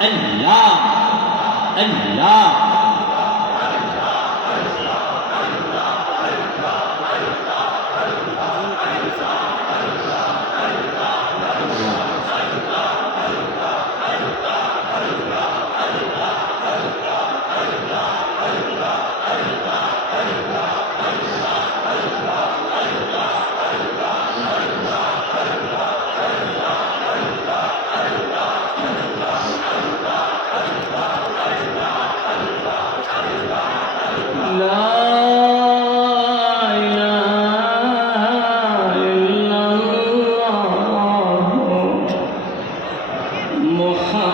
الله الله Oh.